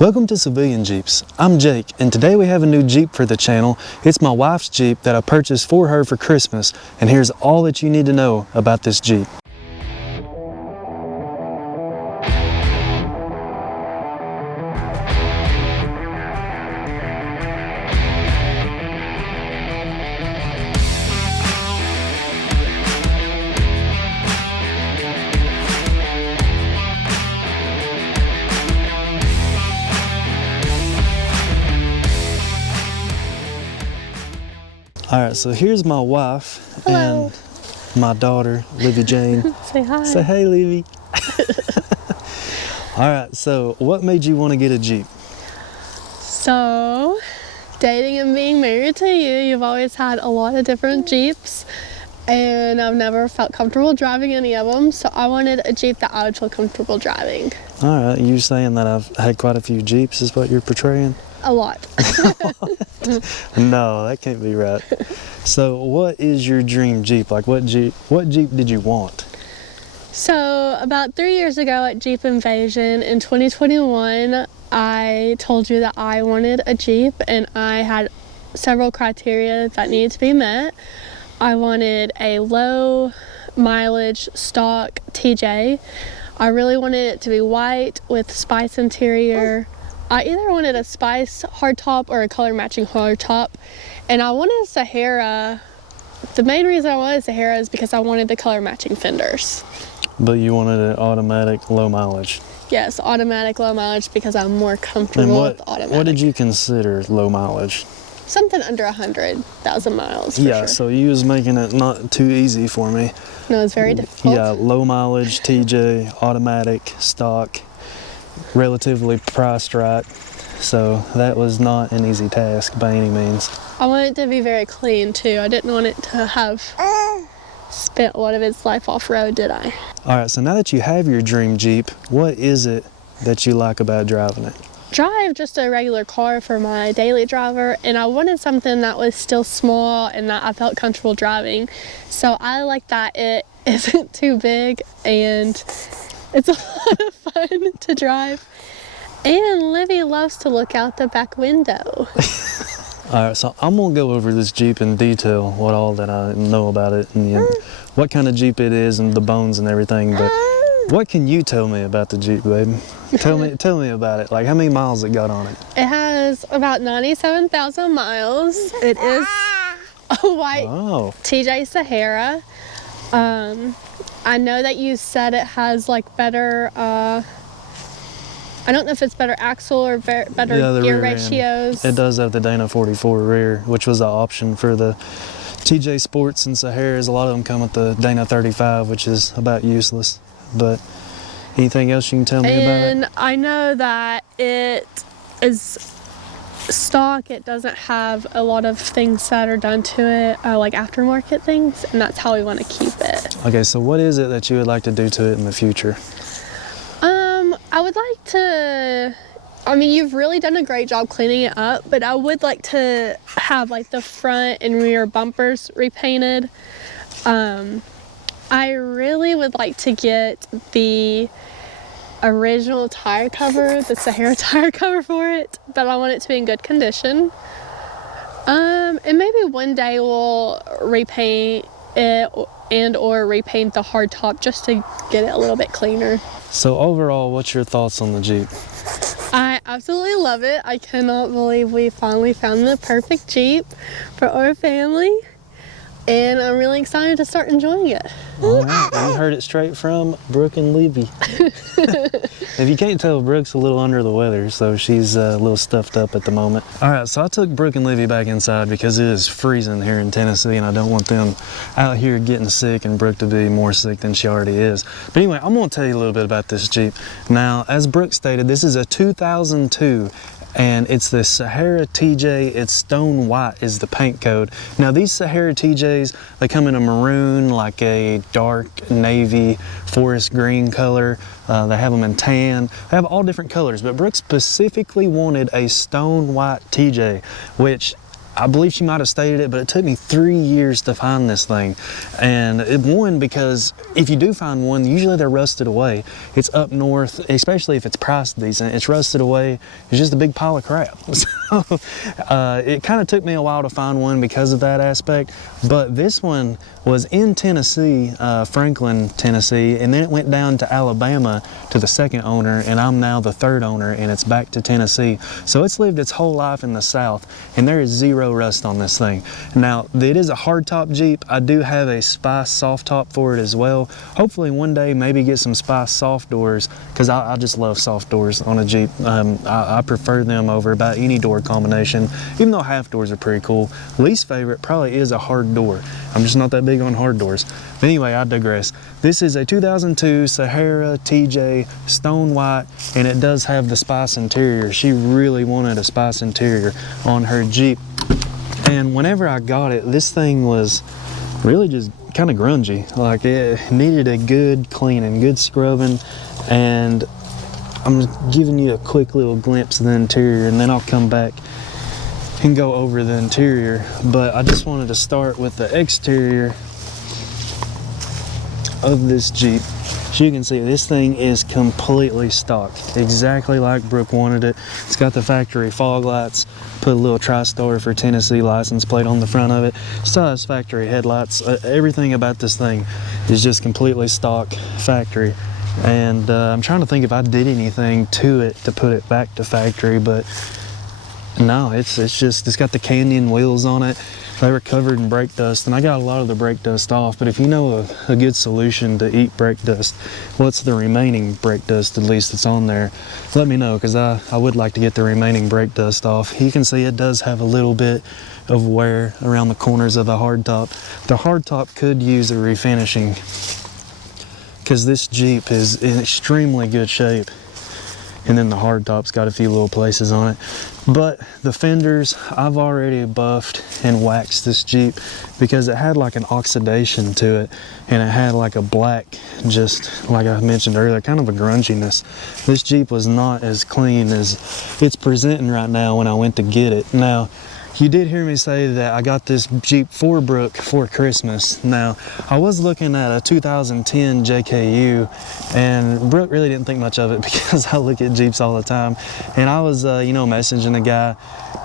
Welcome to Civilian Jeeps. I'm Jake, and today we have a new Jeep for the channel. It's my wife's Jeep that I purchased for her for Christmas, and here's all that you need to know about this Jeep. Alright, so here's my wife. Hello. And my daughter, Livy Jane. Say hi. Say hey, Livy. Alright, so what made you want to get a Jeep? So, dating and being married to you, you've always had a lot of different Jeeps, and I've never felt comfortable driving any of them, so I wanted a Jeep that I would feel comfortable driving. Alright, you're saying that I've had quite a few Jeeps is what you're portraying? A lot. No, that can't be right. So what is your dream Jeep? Like what Jeep did you want? So, about 3 years ago at Jeep Invasion in 2021, I told you that I wanted a Jeep, and I had several criteria that needed to be met. I wanted a low mileage stock TJ. I really wanted it to be white with Spice interior. I either wanted a Spice hardtop or a color matching hardtop, and I wanted a Sahara. The main reason I wanted a Sahara is because I wanted the color matching fenders. But you wanted an automatic low mileage. Yes, automatic low mileage because I'm more comfortable with automatic. What did you consider low mileage? Something under 100,000 miles for Yeah, sure. so you was making it not too easy for me. No, it's very difficult. Yeah, low mileage, TJ, automatic, stock, relatively priced right. So that was not an easy task by any means. I want it to be very clean too. I didn't want it to have spent a lot of its life off-road, did I? Alright, so now that you have your dream Jeep, what is it that you like about driving it? Drive just a regular car for my daily driver, and I wanted something that was still small and that I felt comfortable driving. So I like that it isn't too big and it's a lot of fun to drive. And Livy loves to look out the back window. Alright, so I'm going to go over this Jeep in detail, what all that I know about it, and what kind of Jeep it is, and the bones and everything, but what can you tell me about the Jeep, baby? Tell me about it. Like, how many miles it got on it? It has about 97,000 miles. It is a white TJ Sahara. I know that you said it has like better, I don't know if it's better axle or better gear ratios. It does have the Dana 44 rear, which was an option for the TJ Sports and Saharas. A lot of them come with the Dana 35, which is about useless. But anything else you can tell me about it? And I know that it is stock. It doesn't have a lot of things that are done to it, like aftermarket things, and that's how we want to keep it. Okay, so what is it that you would like to do to it in the future? I would like to, I mean, you've really done a great job cleaning it up, but I would like to have like the front and rear bumpers repainted. I really would like to get the original tire cover, the Sahara tire cover for it, but I want it to be in good condition. And maybe one day we'll repaint it and or repaint the hard top just to get it a little bit cleaner. So overall, what's your thoughts on the Jeep? I absolutely love it. I cannot believe we finally found the perfect Jeep for our family, and I'm really excited to start enjoying it. All right, you heard it straight from Brooke and Livy. If you can't tell, Brooke's a little under the weather, so she's a little stuffed up at the moment. All right, so I took Brooke and Livy back inside because it is freezing here in Tennessee, and I don't want them out here getting sick and Brooke to be more sick than she already is. But anyway, I'm going to tell you a little bit about this Jeep. Now, as Brooke stated, this is a 2002. And it's the Sahara TJ. It's stone white is the paint code. Now these Sahara TJs, they come in a maroon, like a dark navy, forest green color. They have them in tan. They have all different colors, but Brooke specifically wanted a stone white TJ, which I believe she might have stated it, but it took me 3 years to find this thing. And one, because if you do find one, usually they're rusted away. It's up north, especially if it's priced decent, it's rusted away. It's just a big pile of crap. So it kind of took me a while to find one because of that aspect. But this one was in Tennessee, Franklin, Tennessee, and then it went down to Alabama to the second owner, and I'm now the third owner, and it's back to Tennessee. So it's lived its whole life in the South, and there is zero rust on this thing. Now, it is a hardtop Jeep. I do have a Spice soft top for it as well. Hopefully one day maybe get some Spice soft doors, because I just love soft doors on a Jeep. I prefer them over about any door combination, even though half doors are pretty cool. Least favorite probably is a hard door. I'm just not that big on hard doors. But anyway, I digress. This is a 2002 Sahara TJ Stone White, and it does have the Spice interior. She really wanted a Spice interior on her Jeep. And whenever I got it, this thing was really just kind of grungy. Like, it needed a good cleaning, good scrubbing. And I'm giving you a quick little glimpse of the interior, and then I'll come back and go over the interior. But I just wanted to start with the exterior of this Jeep. So you can see this thing is completely stock, exactly like Brooke wanted it. It's got the factory fog lights, put a little TriStar for Tennessee license plate on the front of it. Still has factory headlights. Everything about this thing is just completely stock factory. And I'm trying to think if I did anything to it to put it back to factory, but no, it's got the Canyon wheels on it. They were covered in brake dust, and I got a lot of the brake dust off. But if you know a good solution to eat brake dust, what's the remaining brake dust at least that's on there, let me know, because I would like to get the remaining brake dust off. You can see it does have a little bit of wear around the corners of the hardtop. The hardtop could use a refinishing, because this Jeep is in extremely good shape. And then the hardtop's got a few little places on it. But the fenders, I've already buffed and waxed this Jeep because it had like an oxidation to it, and it had like a black, just like I mentioned earlier, kind of a grunginess. This Jeep was not as clean as it's presenting right now when I went to get it. Now, you did hear me say that I got this Jeep for Brooke for Christmas. Now, I was looking at a 2010 JKU, and Brooke really didn't think much of it because I look at Jeeps all the time. And I was, messaging the guy,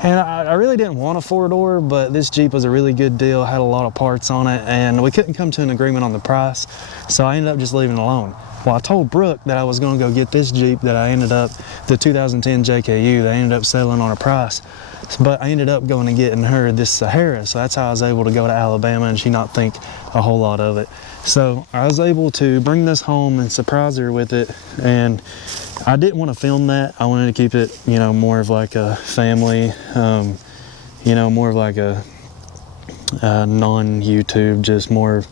and I really didn't want a four-door, but this Jeep was a really good deal, had a lot of parts on it, and we couldn't come to an agreement on the price, so I ended up just leaving it alone. Well, I told Brooke that I was going to go get this Jeep that I ended up, the 2010 JKU, that I ended up settling on a price. But I ended up going and getting her this Sahara, so that's how I was able to go to Alabama and she not think a whole lot of it. So I was able to bring this home and surprise her with it, and I didn't want to film that. I wanted to keep it, more of like a family, more of like a non-YouTube, just more,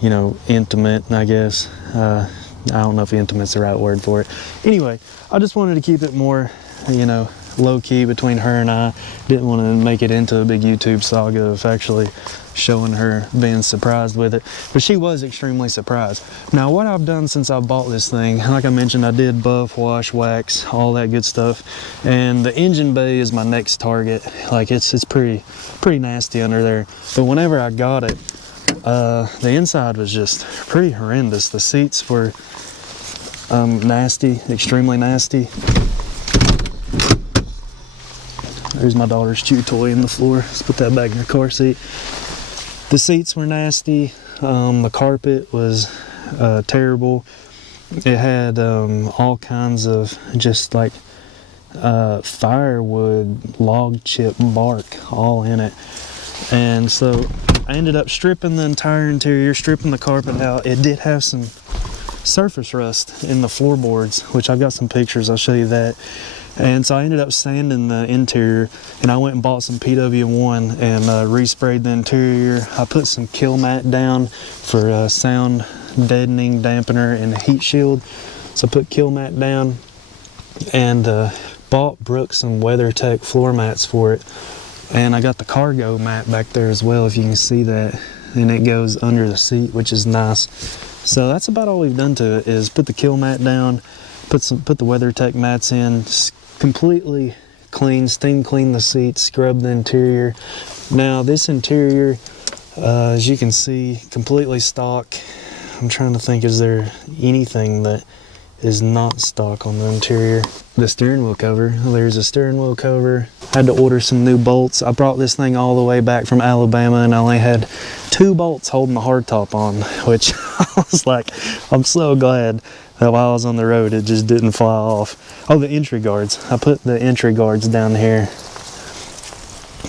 intimate, I guess. I don't know if intimate's the right word for it. Anyway, I just wanted to keep it more, low-key between her and I. Didn't want to make it into a big YouTube saga of actually showing her being surprised with it, but she was extremely surprised. Now, what I've done since I bought this thing, like I mentioned, I did buff, wash, wax, all that good stuff, and the engine bay is my next target. Like, it's pretty nasty under there. But whenever I got it, the inside was just pretty horrendous. The seats were nasty, extremely nasty. There's my daughter's chew toy in the floor. Let's put that back in her car seat. The seats were nasty. The carpet was terrible. It had all kinds of just like firewood, log chip bark all in it. And so I ended up stripping the entire interior, stripping the carpet out. It did have some surface rust in the floorboards, which I've got some pictures. I'll show you that. And so I ended up sanding the interior, and I went and bought some PW1 and resprayed the interior. I put some kill mat down for sound deadening, dampener, and heat shield. So I put kill mat down and bought Brooke some WeatherTech floor mats for it. And I got the cargo mat back there as well, if you can see that. And it goes under the seat, which is nice. So that's about all we've done to it, is put the kill mat down, put the WeatherTech mats in, completely clean, steam clean the seats, scrub the interior. Now this interior, as you can see, completely stock. I'm trying to think, is there anything that is not stock on the interior? The steering wheel cover, there's a steering wheel cover. I had to order some new bolts. I brought this thing all the way back from Alabama and I only had 2 bolts holding the hardtop on, which I was like, I'm so glad that while I was on the road it just didn't fly off. Oh, the entry guards. I put the entry guards down here,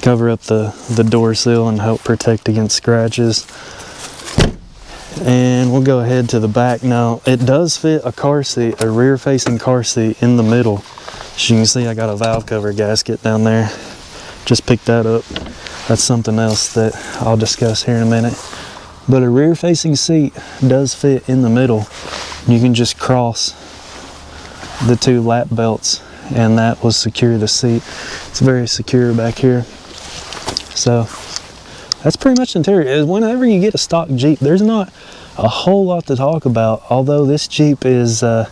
cover up the door sill and help protect against scratches. And we'll go ahead to the back. Now it does fit a car seat, a rear facing car seat in the middle. As you can see, I got a valve cover gasket down there. Just picked that up. That's something else that I'll discuss here in a minute. But a rear facing seat does fit in the middle. You can just cross the 2 lap belts and that will secure the seat. It's very secure back here. So that's pretty much the interior. Whenever you get a stock Jeep, there's not a whole lot to talk about, although this Jeep is, I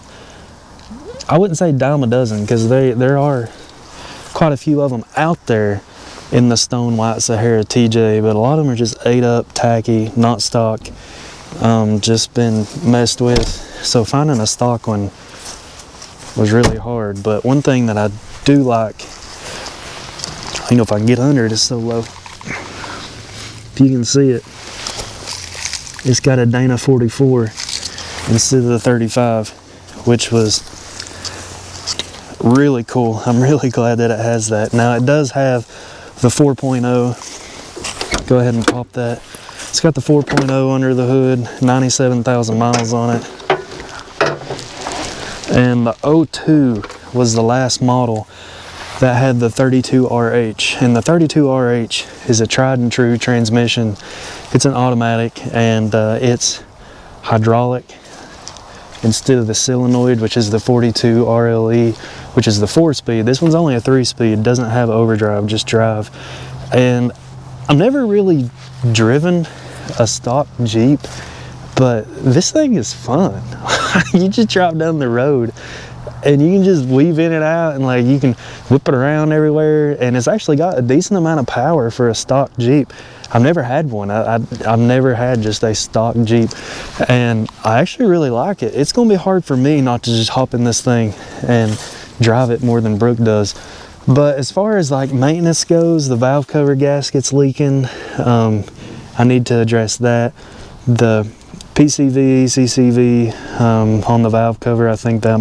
wouldn't say dime a dozen, because there are quite a few of them out there in the stone white Sahara TJ, but a lot of them are just ate up, tacky, not stock, just been messed with. So finding a stock one was really hard. But one thing that I do like, you know, if I can get under it, it's so low. If you can see it, it's got a Dana 44 instead of the 35, which was really cool. I'm really glad that it has that. Now it does have the 4.0. Go ahead and pop that. It's got the 4.0 under the hood, 97,000 miles on it. And the 02 was the last model that had the 32RH, and the 32RH is a tried and true transmission. It's an automatic, and it's hydraulic instead of the solenoid, which is the 42 RLE, which is the 4-speed. This one's only a 3-speed, doesn't have overdrive, just drive. And I've never really driven a stock Jeep, but this thing is fun. You just drive down the road and you can just weave in and out, and like you can whip it around everywhere, and it's actually got a decent amount of power for a stock Jeep. I've never had one. I've never had just a stock Jeep, and I actually really like it. It's gonna be hard for me not to just hop in this thing and drive it more than Brooke does. But as far as like maintenance goes, the valve cover gasket's leaking. I need to address that. The PCV, CCV on the valve cover, I think that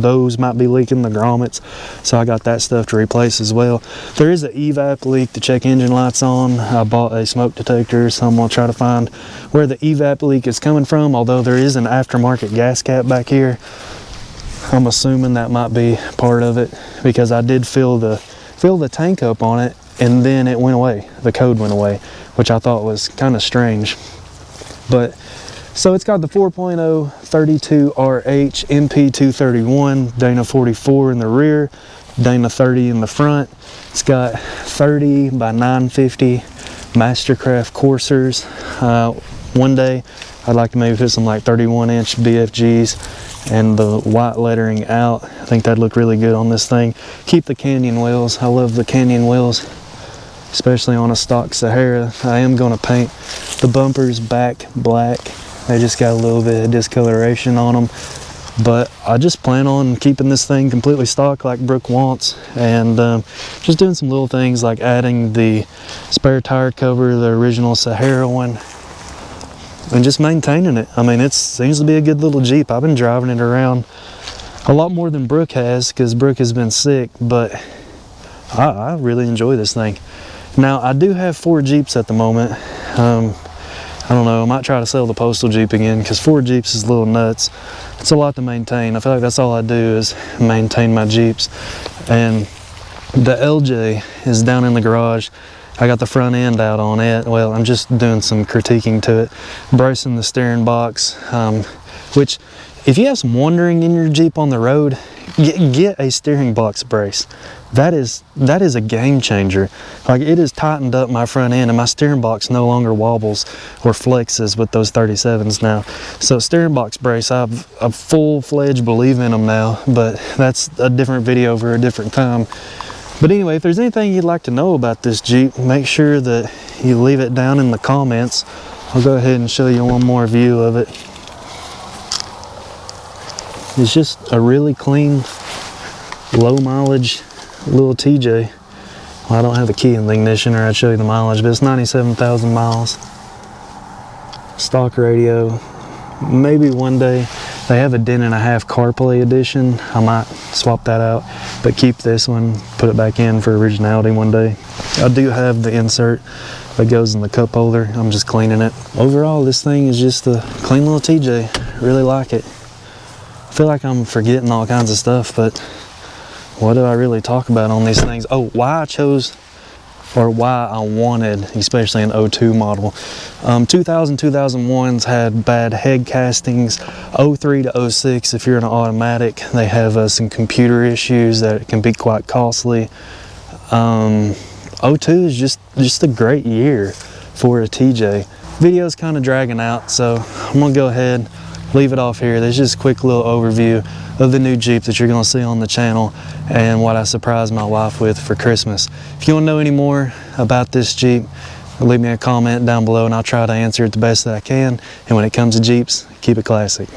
those might be leaking, the grommets, so I got that stuff to replace as well. There is an evap leak to check engine lights on. I bought a smoke detector, so I'm going to try to find where the evap leak is coming from, although there is an aftermarket gas cap back here. I'm assuming that might be part of it, because I did fill the tank up on it and then it went away, the code went away, which I thought was kind of strange. But so it's got the 4.0 32RH MP231, Dana 44 in the rear, Dana 30 in the front. It's got 30 by 950 Mastercraft coursers. One day I'd like to maybe put some like 31-inch BFGs and the white lettering out. I think that'd look really good on this thing. Keep the Canyon wheels. I love the Canyon wheels, especially on a stock Sahara. I am going to paint the bumpers back black. They just got a little bit of discoloration on them, but I just plan on keeping this thing completely stock like Brooke wants, and just doing some little things like adding the spare tire cover, the original Sahara one, and just maintaining it. I mean, it seems to be a good little Jeep. I've been driving it around a lot more than Brooke has, because Brooke has been sick, but I really enjoy this thing. Now, I do have 4 Jeeps at the moment. I don't know, I might try to sell the postal Jeep again, because 4 Jeeps is a little nuts. It's a lot to maintain. I feel like that's all I do is maintain my Jeeps. And the LJ is down in the garage. I got the front end out on it. Well, I'm just doing some critiquing to it. Bracing the steering box, which if you have some wandering in your Jeep on the road, get a steering box brace. That is a game changer. Like, it has tightened up my front end, and my steering box no longer wobbles or flexes with those 37s now. So steering box brace, I full-fledged believe in them now, but that's a different video for a different time. But anyway, if there's anything you'd like to know about this Jeep, make sure that you leave it down in the comments. I'll go ahead and show you one more view of it. It's just a really clean, low mileage little TJ. Well, I don't have a key in the ignition or I'd show you the mileage, but it's 97,000 miles. Stock radio. Maybe one day they have a 1.5 CarPlay edition. I might swap that out, but keep this one, put it back in for originality one day. I do have the insert that goes in the cup holder. I'm just cleaning it. Overall, this thing is just a clean little TJ. Really like it. I feel like I'm forgetting all kinds of stuff, but what do I really talk about on these things? Oh, why I chose, or why I wanted, especially an 02 model. 2000, 2001s had bad head castings. 03 to 06, if you're in an automatic, they have some computer issues that can be quite costly. 02 is just a great year for a TJ. Video's kind of dragging out, so I'm gonna go ahead, leave it off here. There's just a quick little overview of the new Jeep that you're gonna see on the channel and what I surprised my wife with for Christmas. If you wanna know any more about this Jeep, leave me a comment down below and I'll try to answer it the best that I can. And when it comes to Jeeps, keep it classic.